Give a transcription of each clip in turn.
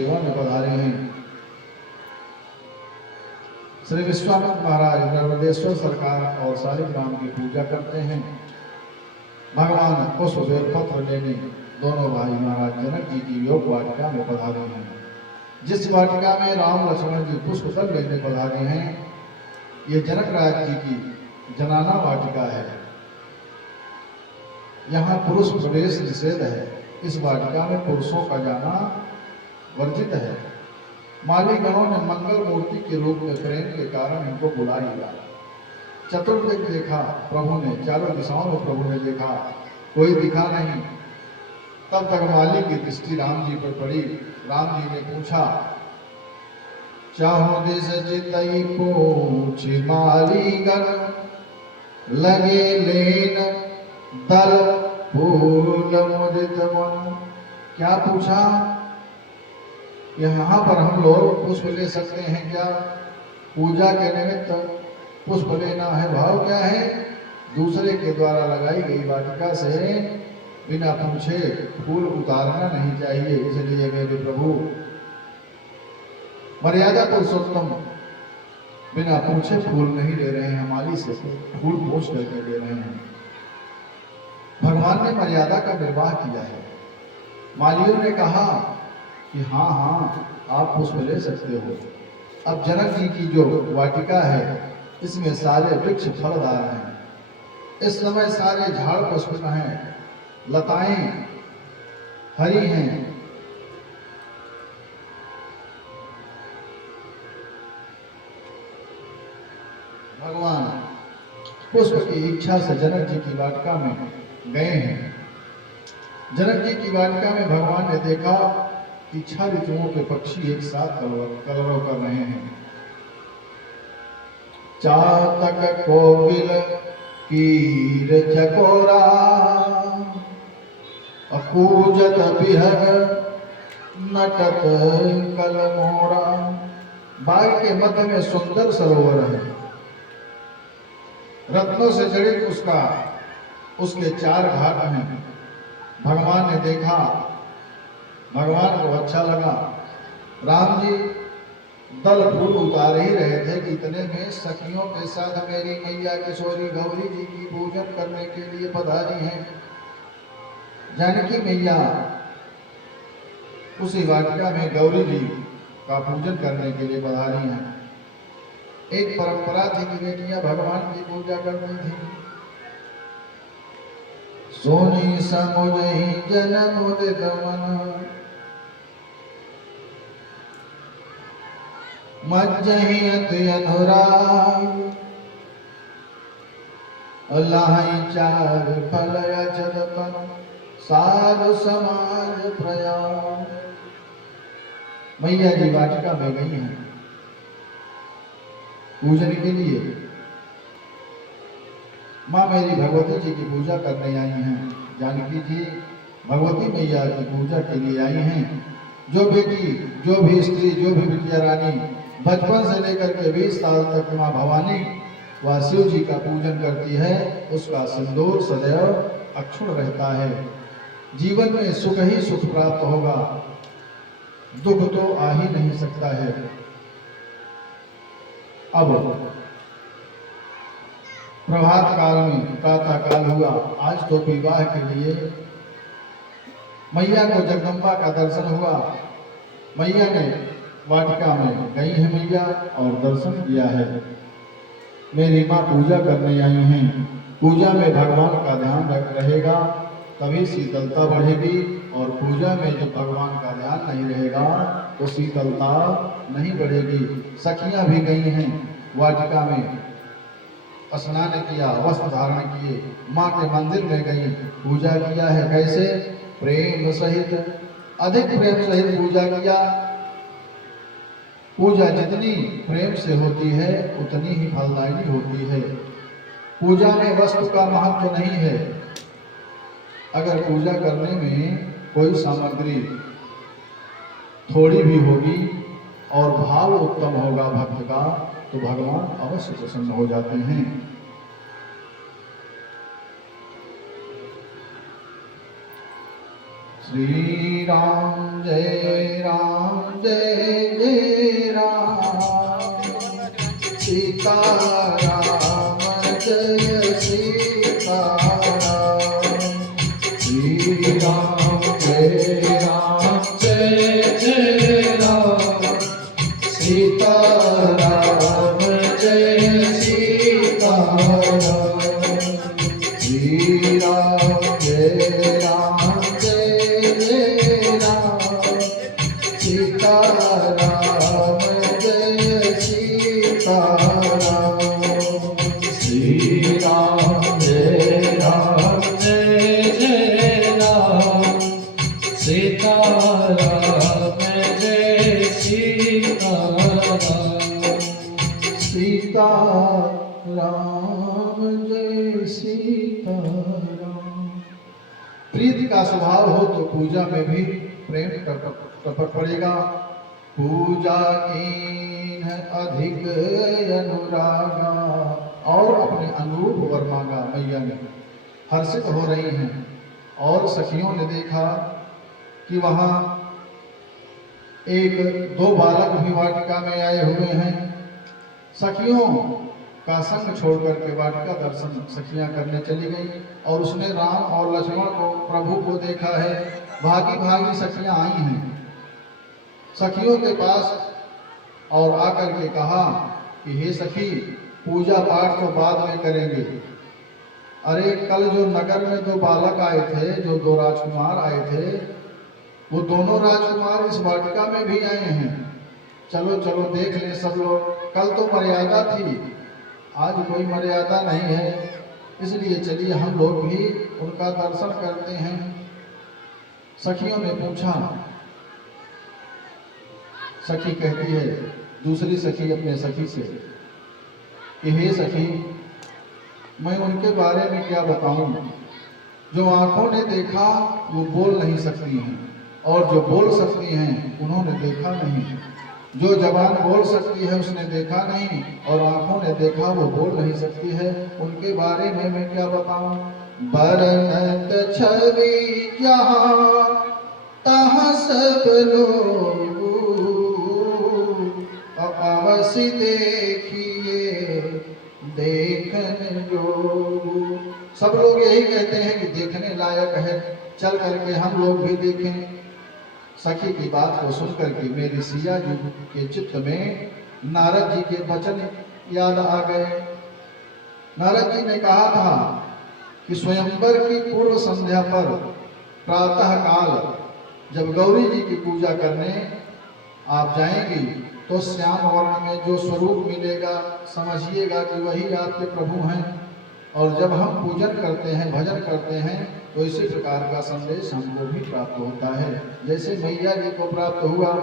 सेवा में पधारे हैं। श्री विश्वामित्र महाराज नर्मदेश्वर सरकार और शालिग्राम की पूजा करते हैं। भगवान पुष्प बेलपत्र लेने दोनों भाई महाराज जनक जी की योग वाटिका में पधारे हैं। जिस वाटिका में राम लक्ष्मण जी पुष्प दल लेने पधारे हैं, ये जनक राज जी की जनाना वाटिका है। यहाँ पुरुष प्रवेश निषेध है। इस वाटिका में पुरुषों का जाना वर्जित है। माली गणों ने मंगल मूर्ति के रूप में प्रेम के कारण इनको बुला लिया। चतुर्दिक देखा प्रभु ने, चारों दिशाओं में प्रभु ने देखा, कोई दिखा नहीं। तब तक माली की दृष्टि राम जी पर पड़ी। राम जी ने पूछा, चाहो दिस चितई पूछ माली गण, लगे लेन दल फूल मुदित मन। क्या पूछा? यहाँ पर हम लोग पुष्प ले सकते हैं क्या? पूजा के निमित्त पुष्प लेना है। भाव क्या है? दूसरे के द्वारा लगाई गई वाटिका से बिना पूछे फूल उतारना नहीं चाहिए। इसलिए मेरे प्रभु मर्यादा पुरुषोत्तम बिना पूछे फूल नहीं ले रहे हैं, माली से फूल पूछ करके ले रहे हैं। भगवान ने मर्यादा का निर्वाह किया है। मालियों ने कहा कि हाँ हाँ आप पुष्प ले सकते हो। अब जनक जी की जो वाटिका है, इसमें सारे वृक्ष फलदार हैं। इस समय सारे झाड़ पुष्प हैं, लताएं हरी हैं। भगवान पुष्प की इच्छा से जनक जी की वाटिका में गए हैं। जनक जी की वाटिका में भगवान ने देखा कि 6 ऋतुओं के पक्षी एक साथ कलरव कर रहे हैं। चातक कोकिल कीर चकोरा, अकूजत बिहग नटत कलमोरा। बाग के मध्य में सुंदर सरोवर है। रत्नों से जड़ित उसके 4 घाट हैं। भगवान ने देखा, भगवान को अच्छा लगा। राम जी दल फूल उतार ही रहे थे कि इतने में सखियों के साथ मेरी मैया किशोरी गौरी जी की पूजन करने के लिए पधारी हैं। जानकी मैया उसी वाटिका में गौरी जी का पूजन करने के लिए पधारी हैं। एक परंपरा थी कि बेटियां भगवान की पूजा करती थी। सोनी समुझहि जन्म उदित मन, मज्जहि अति अनुराग, अल्लाहि 4 फल अचरतन, साधु समाज प्रयाग। मैया जी वाटिका में गई हैं पूजन के लिए। माँ मेरी भगवती जी की पूजा करने आई हैं। जानकी जी भगवती मैया की पूजा के लिए आई हैं। जो बेटी, जो भी स्त्री, जो भी बिटिया रानी बचपन से लेकर के 20 साल तक माँ भवानी व शिव जी का पूजन करती है, उसका सिंदूर सदैव अक्षुण रहता है। जीवन में सुख ही सुख प्राप्त होगा, दुख तो आ ही नहीं सकता है। अब प्रभात काल में प्रातः काल हुआ। आज तो विवाह के लिए मैया को जगदम्बा का दर्शन हुआ। मैया ने वाटिका में गई है मैया और दर्शन किया है। मेरी माँ पूजा करने आई हैं। पूजा में भगवान का ध्यान रहेगा तभी शीतलता बढ़ेगी, और पूजा में जब भगवान का ध्यान नहीं रहेगा तो शीतलता नहीं बढ़ेगी। सखियां भी गई हैं वाटिका में, स्नान किया, वस्त्र धारण किए, माँ के मंदिर में गई, पूजा किया है। कैसे? प्रेम सहित, अधिक प्रेम सहित पूजा किया। पूजा जितनी प्रेम से होती है उतनी ही फलदायी होती है। पूजा में वस्तु का महत्व नहीं है। अगर पूजा करने में कोई सामग्री थोड़ी भी होगी और भाव उत्तम होगा भक्त का, तो भगवान अवश्य प्रसन्न हो जाते हैं। श्री राम जय राम जय जय राम सीता राम जय सीता श्री राम जय जय राम सीता राम जय सीता श्री राम जय राम सीता राम जय सीता श्री राम जय राम सीता राम जय सीता सीता राम जय सीता राम। प्रीति का स्वभाव हो तो पूजा में भी प्रेम टपक पड़ेगा। पूजा कीन अधिक अनुरागा, और अपने अनुरूप वर मांगा मैया ने। हर्षित हो रही हैं और सखियों ने देखा कि वहां एक दो बालक भी वाटिका में आए हुए हैं। सखियों का संग छोड़ करके वाटिका दर्शन सखियां करने चली गई और उसने राम और लक्ष्मण को, प्रभु को देखा है। भागी भागी सखियां आई हैं सखियों के पास और आकर के कहा कि हे सखी, पूजा पाठ तो बाद में करेंगे। अरे कल जो नगर में दो बालक आए थे, जो दो राजकुमार आए थे, वो दोनों राजकुमार इस वाटिका में भी आए हैं। चलो चलो देख लें सब लोग। कल तो मर्यादा थी, आज कोई मर्यादा नहीं है, इसलिए चलिए हम लोग भी उनका दर्शन करते हैं। सखियों ने पूछा। सखी कहती है, दूसरी सखी अपने सखी से कि हे सखी, मैं उनके बारे में क्या बताऊं। जो आंखों ने देखा वो बोल नहीं सकती हैं, और जो बोल सकती हैं उन्होंने देखा नहीं। जो जबान बोल सकती है उसने देखा नहीं, और आंखों ने देखा वो बोल नहीं सकती है। उनके बारे में मैं क्या बताऊं। बरनत छवि जहां तहां सब लोग अवश्य देखिए देखने जोग। सब लोग यही कहते हैं कि देखने लायक है, चल करके हम लोग भी देखें। सखी की बात को सुन करके मेरी सिया जी के चित्त में नारद जी के वचन याद आ गए। नारद जी ने कहा था कि स्वयंवर की पूर्व संध्या पर प्रातः काल जब गौरी जी की पूजा करने आप जाएंगी तो श्याम वर्ण में जो स्वरूप मिलेगा समझिएगा कि वही आपके प्रभु हैं। और जब हम पूजन करते हैं, भजन करते हैं, तो इसी प्रकार का संदेश हमको भी प्राप्त होता है, जैसे मैया जी को प्राप्त हुआ।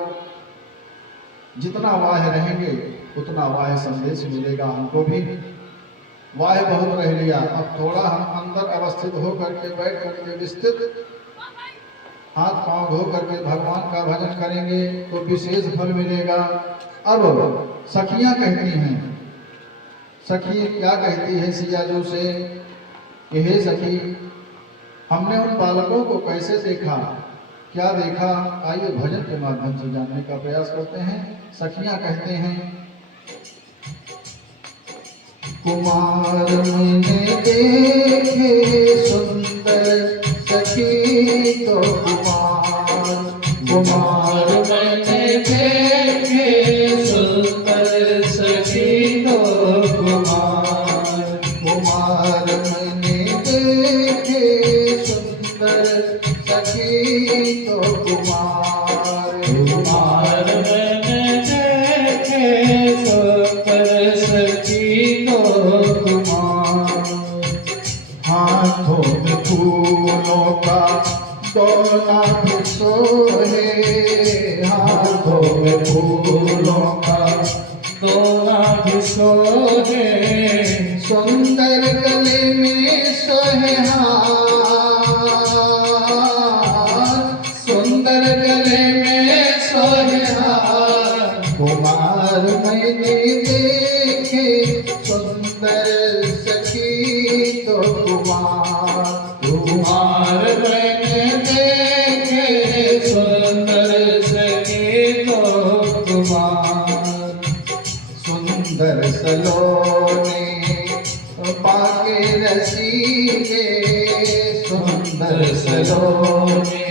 जितना वाह रहेंगे उतना वाह संदेश मिलेगा हमको भी। वाह बहुत रह लिया, अब थोड़ा हम अंदर अवस्थित होकर के बैठ करके विस्तृत हाथ पांव धो करके भगवान का भजन करेंगे तो विशेष फल मिलेगा। अब सखियां कहती हैं, सखी क्या कहती है सिया जो से कि हे सखी, हमने उन बालकों को कैसे देखा, क्या देखा, आइए भजन के माध्यम से जानने का प्रयास करते हैं। सखियां कहते हैं, कुमार मैंने देखे सुंदर सखी तो कुमार मैंने देखे सुंदर सखी तो कुमार मैंने देखे सुंदर सखी तो कुमार मैंने देखे सुंदर सखी तो कुमार। हाथों में फूलों का दोना भी सोहे, हाथों में फूलों का दोना भी सोहे, सुंदर गले में सोहे हार, सुंदर गले में सोहे हार। कुमार मैंने देखे सुंदर सखी तो कुमार मैंने देखे सुंदर सखी तो कुमार। सुंदर सलोने पाके रसीले, सुंदर सलोने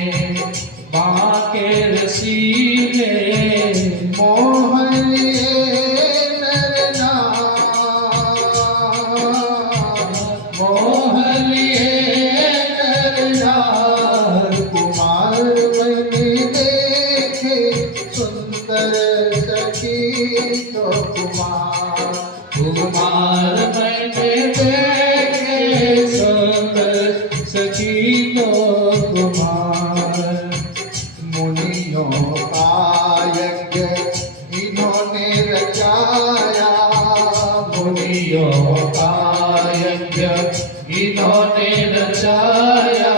बाके रसीले, मोहन नरनार, मोहन नरनार। कुमार मैंने देखे सुंदर सखी तो कुमार, कुमार मैंने देखे सुंदर सखी तो कुमार। मुनियों का यज्ञ इन्होंने रचाया, मुनियों का यज्ञ इन्होंने रचाया,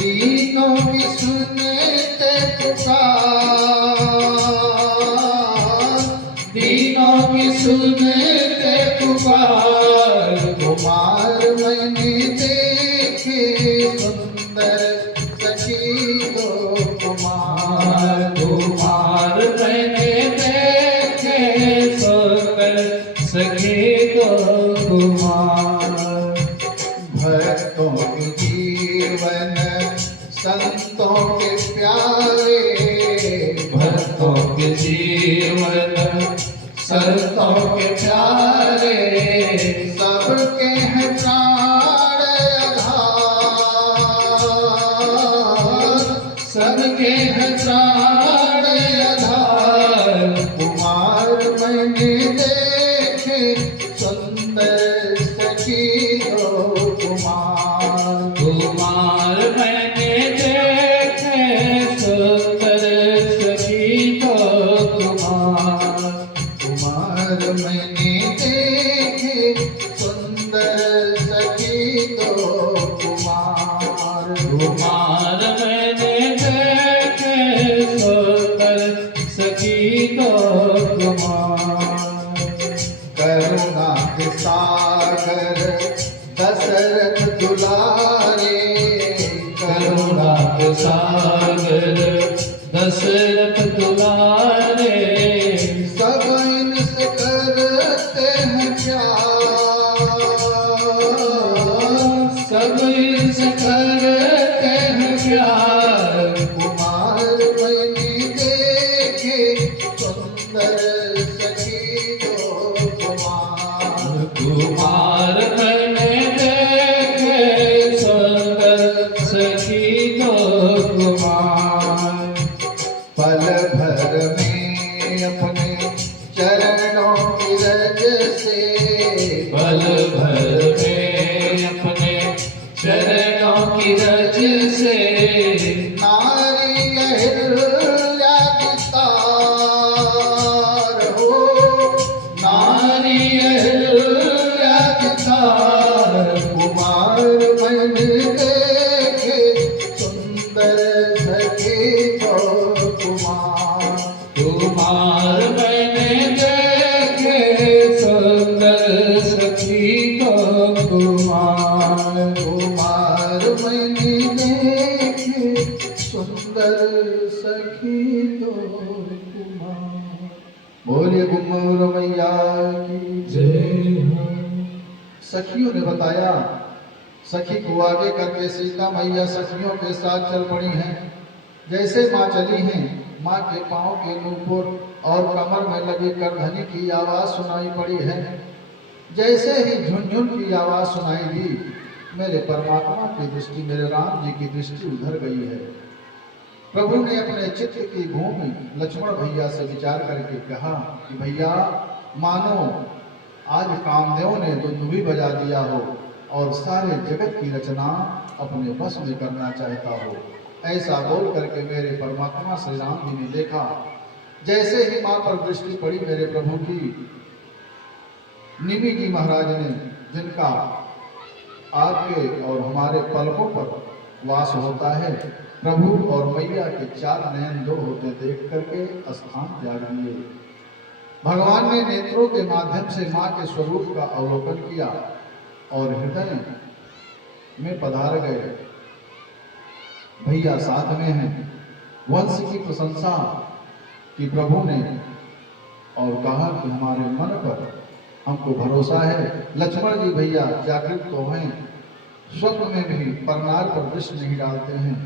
दीनों की सुनते पुकार, दीनों की सुनते पुकार। कुमार मैंने देखे सुंदर सखी दो कुमार, कुमार मैंने देखे सुंदर सखी तो कुमार। भक्तों के जीवन संतों के प्यारे, भक्तों के जीवन संतों के प्यारे, सबके हैं प्राण आधार, सबके हैं प्राण आधार। कुमार मैंने देखे सुंदर सखी दो कुमार, कुमार मैंने देखे सुंदर सखी तो कुमार। कुमार मैंने देखे सुंदर सखी दो कुमार, कुमार मैंने देखे सुंदर सखी तो कुमार। करुणा के सागर दशरथ दुलारे, करुणा के सागर दशरथ दुलारे, सब इनसे करते हैं प्यार, सब इनसे करते हैं प्यार। कुमार मैंने देखे सुंदर सखी दो कुमार, कुमार मैंने देखे सुंदर सखी तो कुमार। पल भर में अपने चरणों की रज से, पल भर में अपने चरणों की रज से, नारी अहिल्या की तार हो, नारी अहिल्या की तार। कुमार मैंने देखे सुंदर सखी दो कुमार, कुमार मैंने देखे सुंदर सखी तो कुमार। कुमार मैंने देखे सुंदर सखी दो कुमार। बोले घुमर मैया की जय हो। सखियों ने बताया, सखी को आगे करके सीता मैया सखियों के साथ चल पड़ी हैं। जैसे माँ चली हैं, माँ के पाँव के नूपुर और कमर में लगी करधनी की आवाज सुनाई पड़ी है। जैसे ही झुनझुन की आवाज सुनाई दी, मेरे परमात्मा की दृष्टि, मेरे राम जी की दृष्टि उधर गई है। प्रभु ने अपने चित्त की भूमि लक्ष्मण भैया से विचार करके कहा कि भैया, मानो आज कामदेव ने दुंदुभी बजा दिया हो और सारे जगत की रचना अपने बस में करना चाहता हो। ऐसा बोल करके मेरे परमात्मा श्री राम जी ने देखा, जैसे ही माँ पर दृष्टि पड़ी मेरे प्रभु की, निमि जी महाराज ने, जिनका आपके और हमारे पलकों पर वास होता है, प्रभु और मैया के चार नयन दो होते देख करके स्थान त्याग दिए। भगवान ने नेत्रों के माध्यम से माँ के स्वरूप का अवलोकन किया और हृदय में पधार गए। भैया साथ में हैं, वंश की प्रशंसा कि प्रभु ने और कहा कि हमारे मन पर हमको भरोसा है। लक्ष्मण जी भैया जागृत तो हैं, स्वप्न में भी परनाल पर विष नहीं डालते हैं।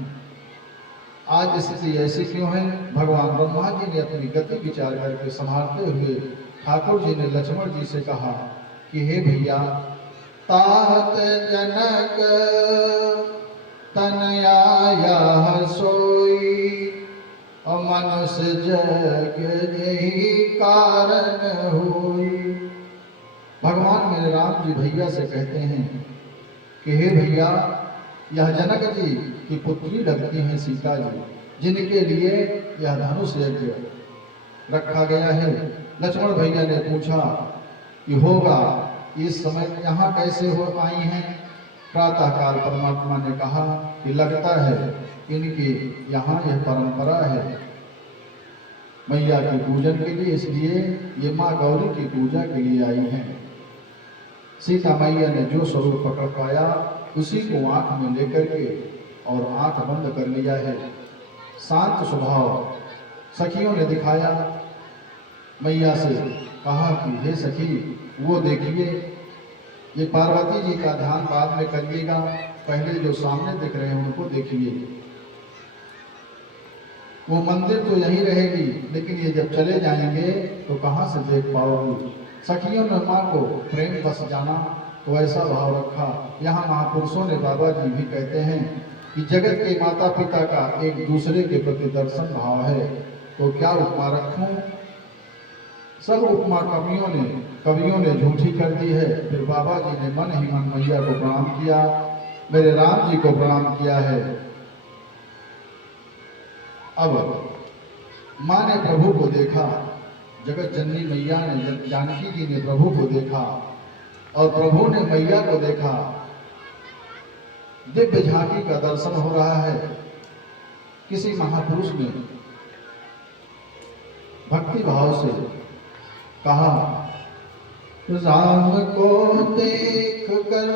आज स्थिति ऐसी क्यों है? भगवान ब्रह्मा जी ने अपनी गति विचार करके संभालते हुए ठाकुर जी ने लक्ष्मण जी से कहा कि हे भैया, तात जनक तनया सोई और मनुष्य जग यही कारण हुई। भगवान मेरे राम जी भैया से कहते हैं कि हे भैया, यह जनक जी की पुत्री लगती हैं सीता जी, जिनके लिए यह धनुष यज्ञ रखा गया है। लक्ष्मण भैया ने पूछा कि होगा, इस समय यहाँ कैसे हो आई हैं? प्रातः काल परमात्मा ने कहा कि लगता है इनकी यहाँ यह परंपरा है मैया के पूजन के लिए, इसलिए ये माँ गौरी की पूजा के लिए आई हैं। सीता मैया ने जो स्वरूप पकड़ पाया उसी को आंख में लेकर के और आंख बंद कर लिया है। शांत स्वभाव सखियों ने दिखाया। मैया से कहा कि हे सखी, वो देखिए, ये पार्वती जी का ध्यान बाद में करिएगा, पहले जो सामने दिख रहे हैं उनको देखिए। वो मंदिर तो यहीं रहेगी, लेकिन ये जब चले जाएंगे तो कहाँ से देख पाओगी। सखियों ने माँ को प्रेम बस जाना तो ऐसा भाव रखा। यहाँ महापुरुषों ने, बाबा जी भी कहते हैं कि जगत के माता पिता का एक दूसरे के प्रति दर्शन भाव है, तो क्या उपमा रखूं? सब उपमा कवियों ने झूठी कर दी है। फिर बाबा जी ने मन ही मन मैया को प्रणाम किया, मेरे राम जी को प्रणाम किया है। अब माँ ने प्रभु को देखा, जगत जननी मैया ने, जानकी जी ने प्रभु को देखा और प्रभु ने मैया को देखा। दिव्य झांकी का दर्शन हो रहा है। किसी महापुरुष ने भक्ति भाव से कहा, राम को देख कर,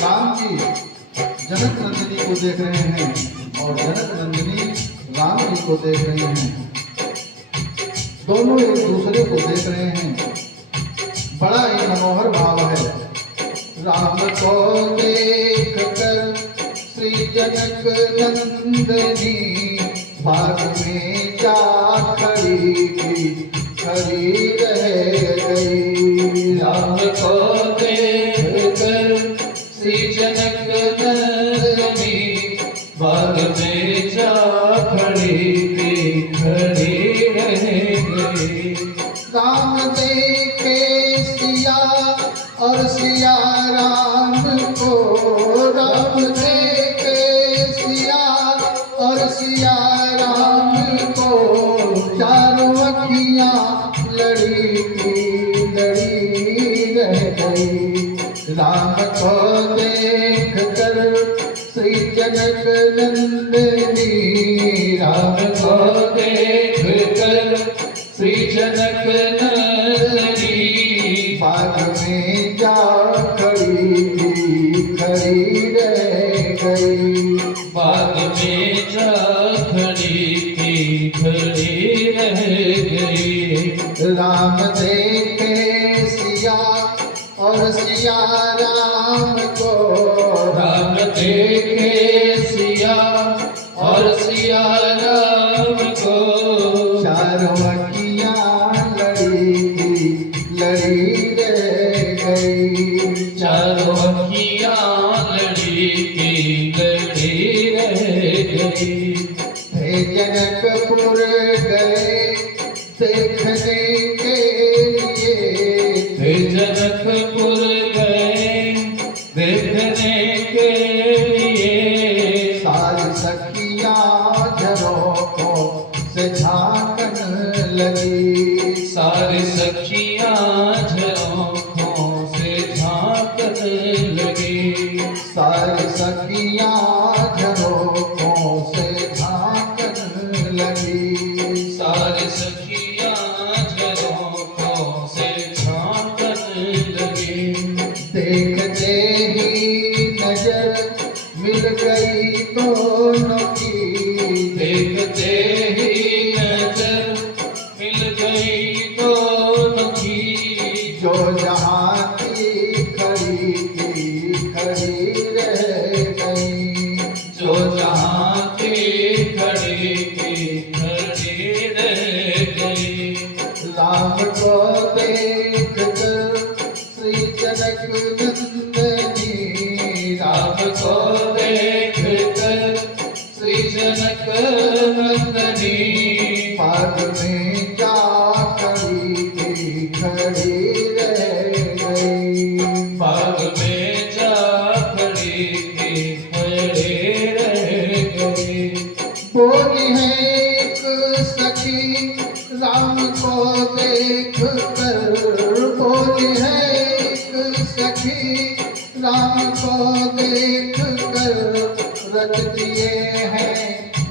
राम जी जनक नंदिनी को देख रहे हैं और जनक नंदिनी राम जी को देख रहे हैं। दोनों एक दूसरे को देख रहे हैं। बड़ा ही मनोहर भाव है। राम को देख कर श्री जनक नंदिनी बाग में जा खड़ी रह गई। राम को देख कर श्री जनक नंदिनी बाग में जा खड़ी रह गई। राम देखे सिया और सिया राम को, राम देखे सिया और सिया राम को, चारों अखियां लड़ी रह गई। राम को देख कर श्री जनक नंदिनी, राम को देख कर श्री जनक नंदिनी बाग में जा खड़ी रह गई। बाग में जा खड़ी रह गई। राम देखे सिया और सिया राम को, राम देखे सिया और सिया राम को, चारों अखियां लड़ी रह गई। चारों अखियां लड़ी रह गई। हे जनकपुर गए देखने के लिए, हे जनकपुर गए देखने के लिए। सारी सखियां झरोखों से झांकन लगी। सारी सखियां झरोखों से झांकन लगी। सारी सखियां झरोखों से झांकन लगी। सारी सखियां झरोखों से झांकन लगी। देखते ही नजर मिल गई दोनों की, जनक नंदनी बाग में जा खड़ी थी, खड़ी रह गई। बाग में जा खड़ी थी, खड़ी रह गई। बोली है एक सखी राम को देख कर, बोली है एक सखी राम को देख कर, रच दिए हैं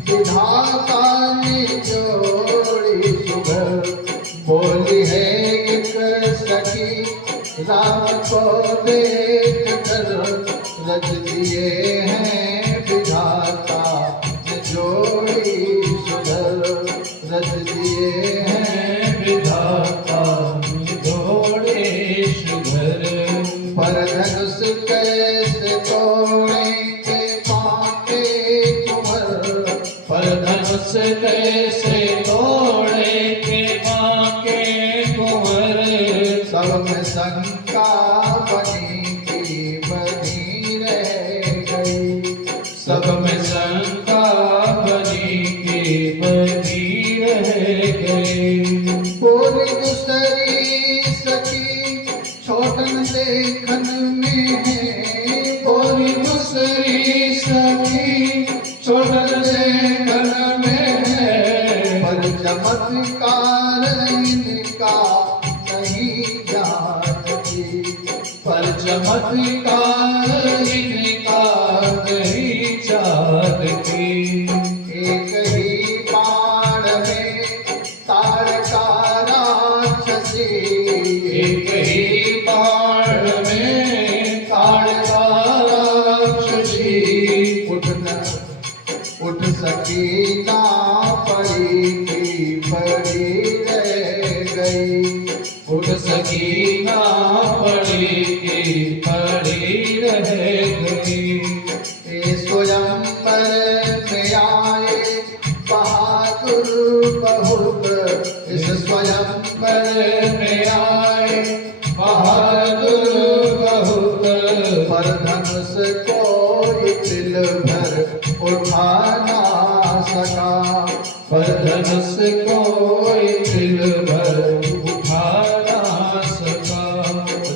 विधाता ने जोड़ी सुघर। बोली है एक सखी राम को देख कर, रच दिए हैं विधाता ने जोड़ी सुघर, रच दिए हैं विधाता जोड़े सुघर। पर धनुष कैसे तोड़ेंगे बांके कुंवर, पर धनुष कैसे तोड़े के बांके कुंवर। सब में शंका बनी रह गई। सब में शंका बनी रह गई। बोली दूसरी सखी छोटन देखन में है, बोली दूसरी सखी छोटन देखन में है। पर चमत्कार इनका नहीं जानती। पर चमत्कार इनका नहीं जानती। एक ही बाण में तारका राक्षसी, एक ही बाण में ताड़का राक्षसी। उठ सकी ना पड़ी थी, पड़ी रह गई। उठ सकी ना पड़ी की पड़ी रह गई। ये स्वयंवर में आए बहादुर बहुत, इस स्वयंवर में आए बहादुर बहुत। पर धनुष कोई तिल भर उठा ना सका। पर धनुष कोई दिल भर उठा ना सका।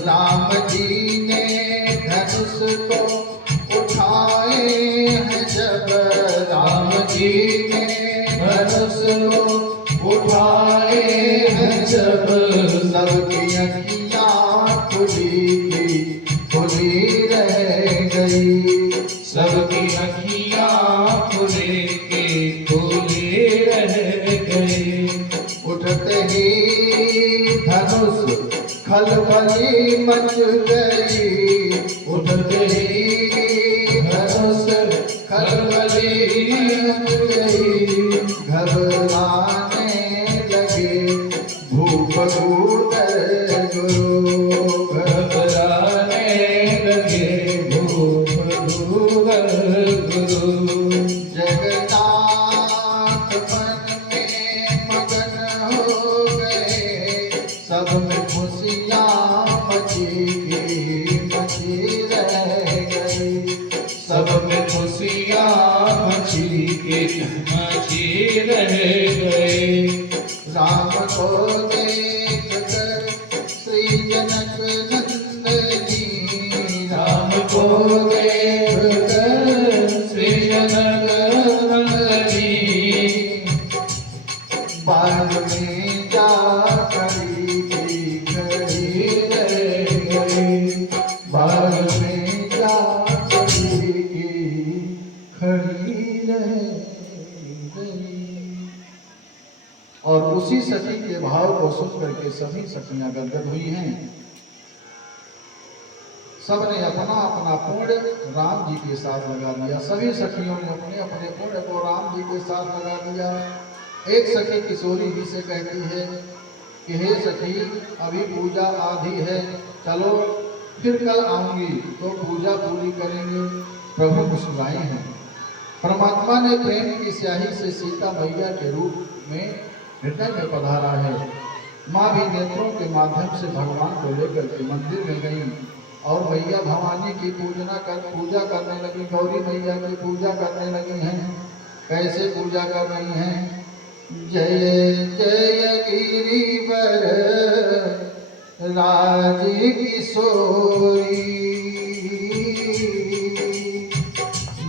राम जी ने धनुष को उठाए हैं जब, राम जी ने धनुष को उठाए हैं जब। सबकी अखियाँ खुली रह गई। सबकी अखियाँ खुले के खुले रह गई। उठते ही धनुष खलबली मच गई। उठते ही धनुष खलबली मच गई। घबराने लगे भूप भूदर गुरु, घबराने लगे भूप भूदर गुरु। जगन्नाथ मन में मगन हो गए। सब में खुशियाँ मची रह गई। सब में खुशियाँ मची रह गए। राम को देख कर श्री जनक नंदनी, राम को देख कर श्री जनक नंदनी। बाग में जा खड़ी थी, खड़ी रह गई। बाग में जा खड़ी थी, खड़ी रह गई। और उसी सखी के भाव को सुन करके सभी सखियां गदगद हुई हैं। सबने अपना अपना पुण्य राम जी के साथ लगा दिया। सभी सखियों ने अपने अपने पुण्य को राम जी के साथ लगा दिया। एक सखी किशोरी जी से कहती है कि हे सखी, अभी पूजा आधी है, चलो फिर कल आऊंगी तो पूजा पूरी करेंगे। प्रभु मुस्कुराए हैं। परमात्मा ने प्रेम की स्याही से सीता मैया के रूप में हृदय में पधारा है। माँ भी नेत्रों के माध्यम से भगवान को लेकर के मंदिर में गई और मैया भवानी की पूजा करने लगी, गौरी मैया की पूजा करने लगी हैं। कैसे पूजा कर रही हैं? जय जय गिरिवर राज किशोरी,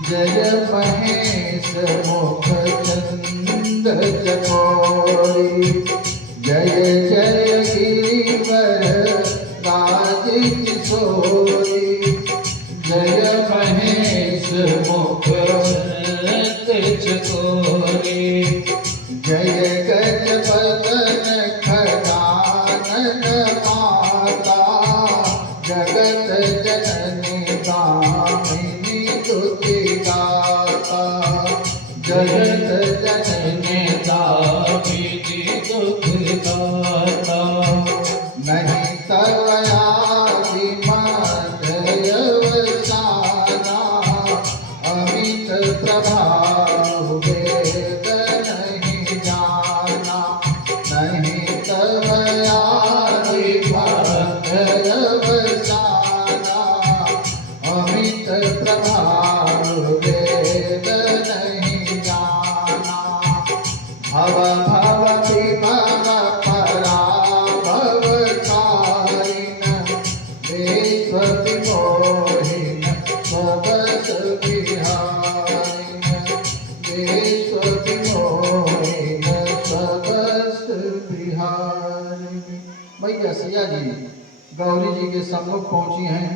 जय महेश मुख चंद चकोरी, जय जय गिरिवर राज किशोरी, जय महेश मुख चकोरी, जय गजबदन खगानन माता, जगत जननी दामिनी स्तुति गाता, जगत जननी दामिनी स्तुति गाता, नहीं तव आदि मध्य अवसाना, अमित प्रभाव वेद नहीं जाना, नहीं तव आदि मध्य अवसाना, अमित प्रभाव वेद नहीं जाना, भव भव विभव पराभव कारिण, विश्व विमोहिन स्वबस विहारिण, विश्व विमोहिन स्वबस विहारिण। मैया सिया जी गौरी जी के सम्मुख पहुंची हैं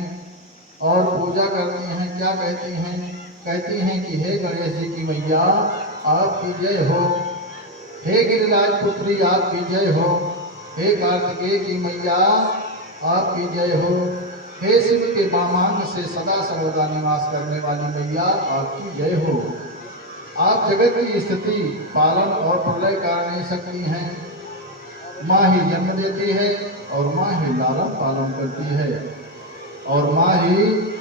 और पूजा करती हैं। क्या कहती हैं? कहती हैं कि हे गणेश जी की मैया आपकी जय हो, हे गिरिराज पुत्री आपकी जय हो, हे कार्तिकेय की मैया आपकी जय हो, हे शिव के वामांग से सदा सर्वदा निवास करने वाली मैया आपकी जय हो। आप जगत की स्थिति पालन और प्रलय करने शक्ति हैं। माँ ही जन्म देती है और माँ ही लालन पालन करती है और माँ ही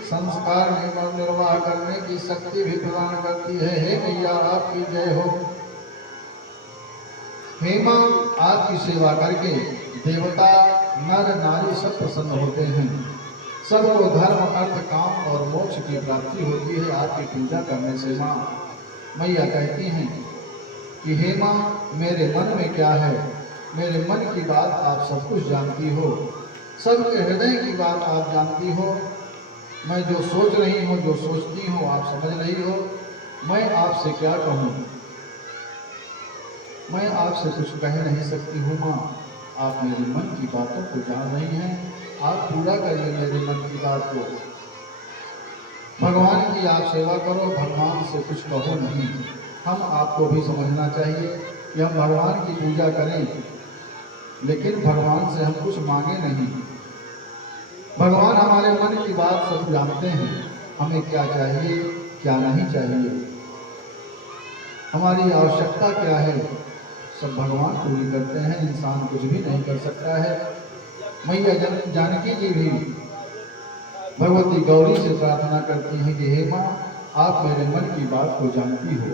संस्कार निर्वाह करने की शक्ति भी प्रदान करती है। हे मैया आपकी जय हो। हे माँ आपकी सेवा करके देवता नर नारी सब प्रसन्न होते हैं। सबको धर्म अर्थ काम और मोक्ष की प्राप्ति होती है आपकी पूजा करने से। माँ मैया कहती हैं कि हे माँ मेरे मन में क्या है, मेरे मन की बात आप सब कुछ जानती हो, सबके हृदय की बात आप जानती हो। मैं जो सोच रही हूँ, जो सोचती हूँ आप समझ रही हो। मैं आपसे क्या कहूँ, मैं आपसे कुछ कह नहीं सकती हूँ। माँ आप मेरे मन की बातों को जान रही हैं, आप पूरा करिए मेरे मन की बात को। भगवान की आप सेवा करो, भगवान से कुछ कहो नहीं। हम आपको भी समझना चाहिए कि हम भगवान की पूजा करें, लेकिन भगवान से हम कुछ मांगे नहीं। भगवान हमारे मन की बात सब जानते हैं, हमें क्या चाहिए क्या नहीं चाहिए, हमारी आवश्यकता क्या है, सब भगवान पूरी करते हैं। इंसान कुछ भी नहीं कर सकता है। मैया जानकी जी भी भगवती गौरी से प्रार्थना करती हैं कि हे माँ आप मेरे मन की बात को जानती हो,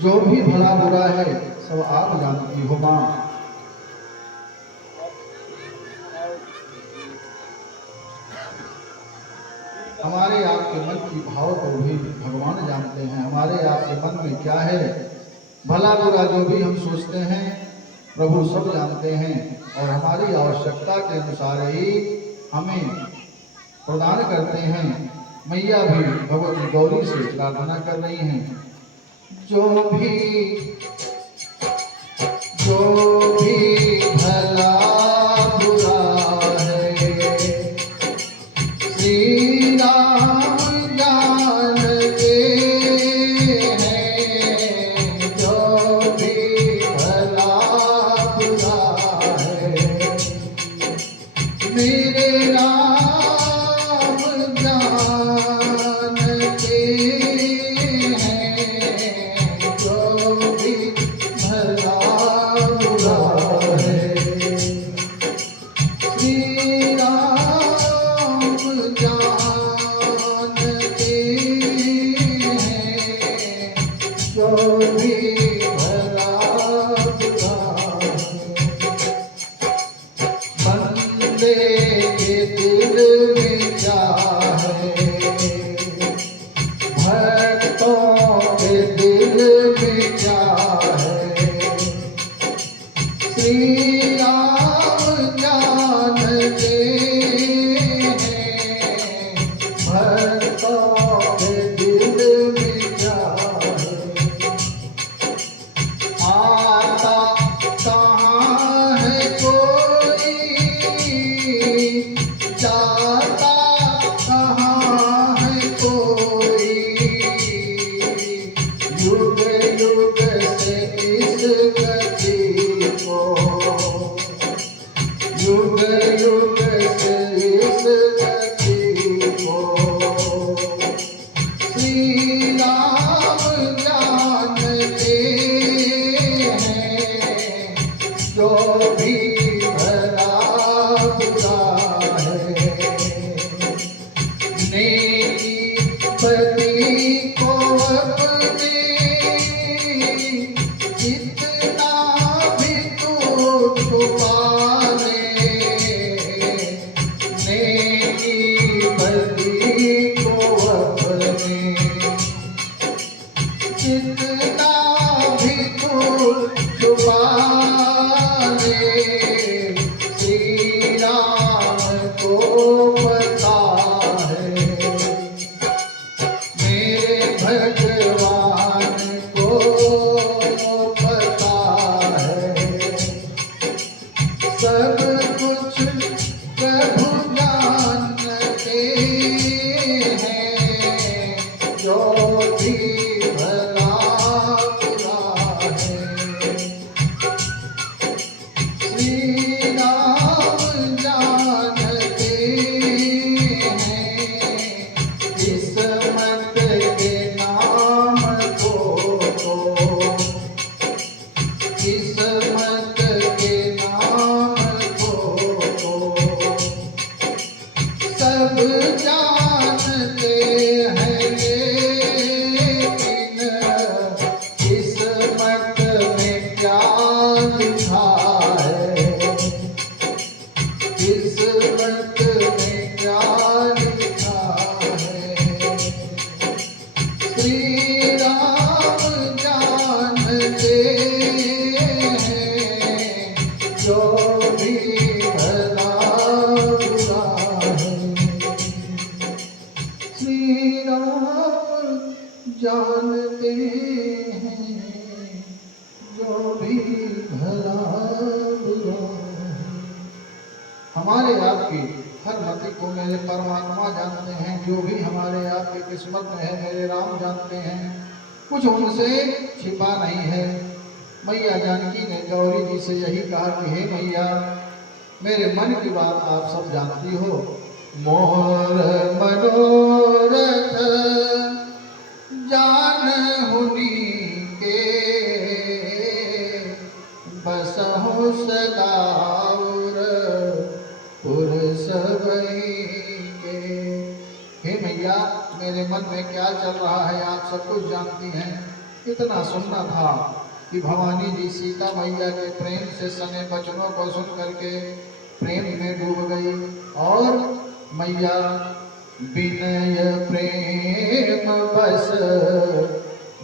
जो भी भला बुरा है सब आप जानती हो। माँ हमारे आपके मन की भाव को भी भगवान जानते हैं। हमारे आपके मन में क्या है, भला बुरा जो भी हम सोचते हैं प्रभु सब जानते हैं और हमारी आवश्यकता के अनुसार ही हमें प्रदान करते हैं। मैया भी भगवती गौरी से प्रार्थना कर रही हैं, जो भी भला बुरा है श्री राम जानते हैं, जो भी भला बुरा है मेरे राम जानते हैं, जो भी भला बुरा है श्री राम जानते हैं, जो भी भला बुरा है। बंदे के दिल में चाहे, भक्तों के दिल जानते हैं जो भी भला बुरा है। श्री राम जानते हैं जो भी भला बुरा है। हमारे आपकी हर मति को मेरे परमात्मा जानते हैं, जो भी हमारे आपकी किस्मत में है मेरे राम जानते हैं, कुछ उनसे छिपा नहीं है। मैया जानकी ने गौरी जी से यही कहा कि हे मैया, मेरे मन की बात आप सब जानती हो। मोर मनोरथ जान हुनी के, बसहु सदा सबई के। हे मैया, मेरे मन में क्या चल रहा है आप सब कुछ जानती हैं। इतना सुनना था कि भवानी जी सीता मैया के प्रेम से सने वचनों को सुन करके प्रेम में डूब गई और मैया विनय प्रेम बस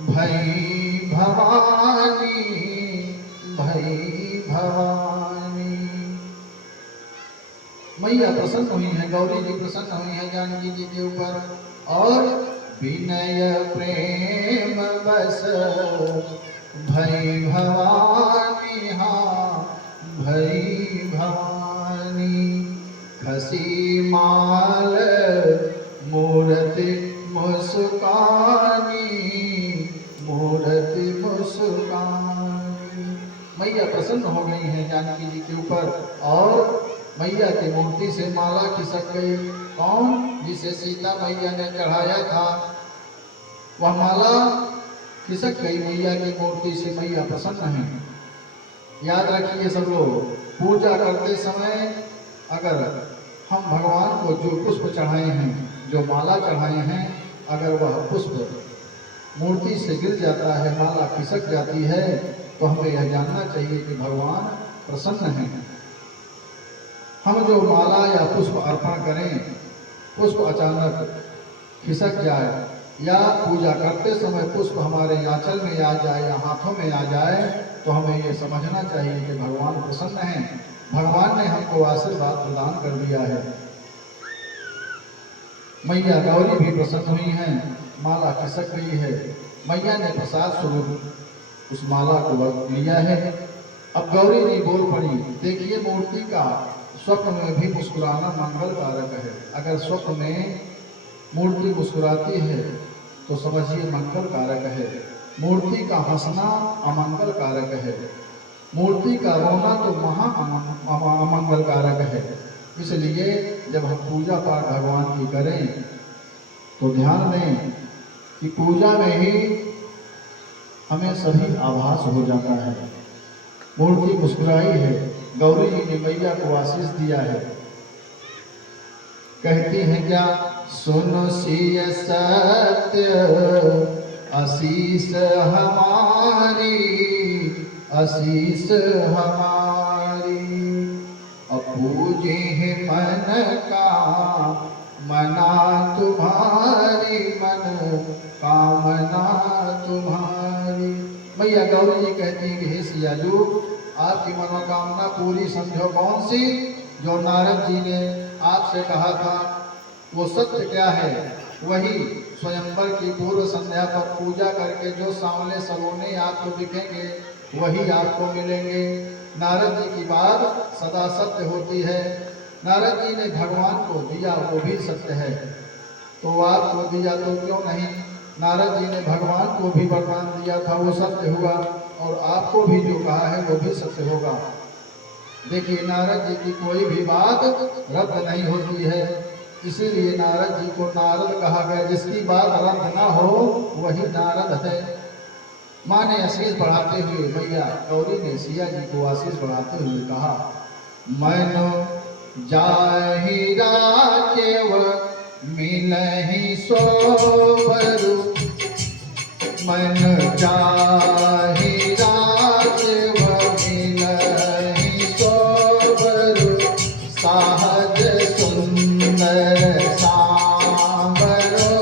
भई भवानी, भई भवानी। मैया प्रसन्न हुई है, गौरी जी प्रसन्न हुई है जानकी जी के ऊपर और विनय प्रेम बस भई भवानी, हाँ भई भवानी। खसी माल मूर्ति मुस्कानी, मूर्ति मुस्कानी। मैया प्रसन्न हो गई है जानकी जी के ऊपर और मैया की मूर्ति से माला खिसक गई। कौन? जिसे सीता मैया ने चढ़ाया था वह माला खिसक गई मैया की मूर्ति से। मैया प्रसन्न है। याद रखिए सब लोग, पूजा करते समय अगर हम भगवान को जो पुष्प चढ़ाए हैं, जो माला चढ़ाए हैं, अगर वह पुष्प मूर्ति से गिर जाता है, माला खिसक जाती है, तो हमें यह जानना चाहिए कि भगवान प्रसन्न हैं। हम जो माला या पुष्प अर्पण करें, पुष्प अचानक खिसक जाए या पूजा करते समय पुष्प हमारे आंचल में आ जाए या हाथों में आ जाए, तो हमें ये समझना चाहिए कि भगवान प्रसन्न हैं। भगवान ने हमको आशीर्वाद प्रदान कर दिया है। मैया गौरी भी प्रसन्न हुई हैं, माला खिसक गई है। मैया ने प्रसाद स्वरूप उस माला को लिया है। अब गौरी जी बोल पड़ी, देखिए मूर्ति का स्वप्न में भी मुस्कुराना मंगल कारक है। अगर स्वप्न में मूर्ति मुस्कुराती है तो समझिए मंगल कारक है। मूर्ति का हंसना अमंगल कारक है, मूर्ति का रोना तो महा अमंगल कारक है। इसलिए जब हम पूजा पाठ भगवान की करें तो ध्यान दें कि पूजा में ही हमें सभी आभास हो जाता है। मूर्ति मुस्कुराई है, गौरी जी ने मैया को आशीष दिया है। कहती हैं क्या? सुनो सिय सत्य आशीष हमारी, आशीष हमारी। अपूजे मन का मना तुम्हारी, मन कामना तुम्हारी। मैया गौरी जी कहती है कि हे सियाजू, आपकी मनोकामना पूरी समझो। कौन सी? जो नारद जी ने आपसे कहा था वो सत्य क्या है? वही स्वयंवर की पूर्व संध्या पर पूजा करके जो सांवले सलोने आपको दिखेंगे वही आपको मिलेंगे। नारद जी की बात सदा सत्य होती है। नारद जी ने भगवान को दिया वो भी सत्य है, तो आपको दिया तो क्यों नहीं? नारद जी ने भगवान को भी वरदान दिया था, वो सत्य हुआ, और आपको भी जो कहा है वो भी सत्य होगा। देखिए, नारद जी की कोई भी बात रद्द नहीं होती है, इसीलिए नारद जी को नारद कहा गया। जिसकी बात रद्द ना हो वही नारद है। माँ ने आशीष बढ़ाते हुए, मैया गौरी ने सिया जी को आशीष बढ़ाते हुए कहा, मन जाहिरा केव मिलहि सोबरु, मन जाहिरा केव मिलहि सोबरु, सहज सुंदर सांवरो,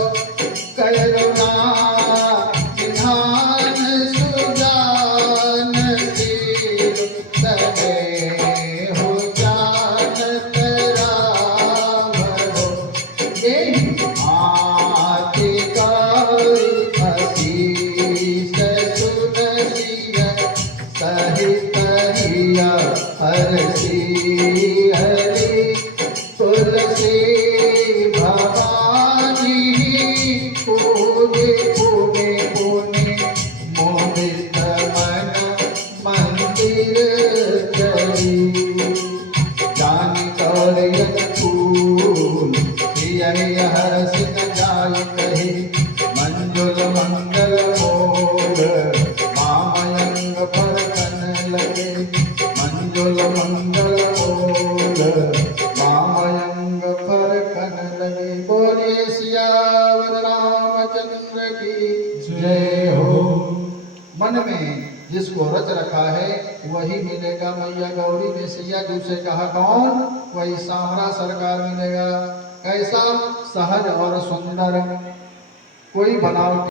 करुणा निधान सुजान हरि तुलसी भवानी पूजे पूजे पुने मोहित मन मंदिर चली जानी कौड़ियन फूल प्रिय हरसित जाय कही मंजुल मंगल मोल मामयंग पर कन लगे मंजुल मंगल मोल मामयंग पर कन लगे। बोलिए सियावर रामचंद्र की जय हो। मन में जिसको रच रखा है वही मिलेगा मैया गौरी ने सैया जी से कहा कौन? वही सामरा सरकार मिलेगा। कैसा? सहज और सुंदर, कोई बनावटी